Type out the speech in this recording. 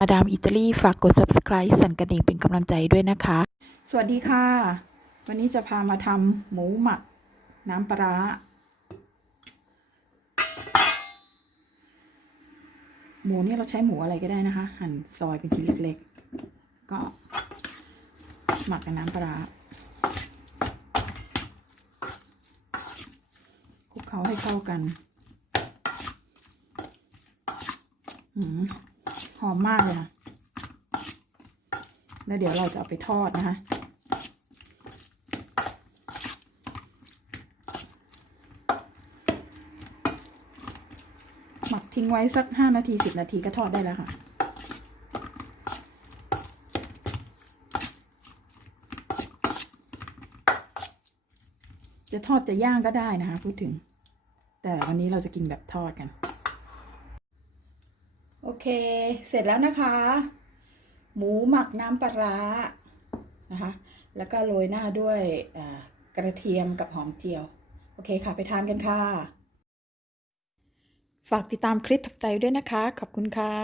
มาดามอิตาลีฝากกด subscribe สั่นกระดิ่งเป็นกำลังใจด้วยนะคะ สวัสดีค่ะ วันนี้จะพามาทำหมูหมัก น้ำปลาร้า หมูนี่เราใช้หมูอะไรก็ได้นะคะ หั่นซอยเป็นชิ้นเล็กๆ ก็หมักกับน้ำปลาคลุกเคล้าให้เข้ากันหืม อมมากเลยค่ะแล้วเดี๋ยวเราจะเอาไปทอดนะคะ หมักทิ้งไว้สักห้านาทีสิบนาทีก็ทอดได้แล้วค่ะ จะทอดจะย่างก็ได้นะคะ พูดถึง แต่วันนี้เราจะกินแบบทอดกัน เค เสร็จแล้วนะคะ หมูหมักน้ำปลาร้านะคะ แล้วก็โรยหน้าด้วยกระเทียมกับหอมเจียว โอเคค่ะ ไปทานกันค่ะ ฝากติดตามคลิปถัดไปด้วยนะคะ ขอบคุณค่ะ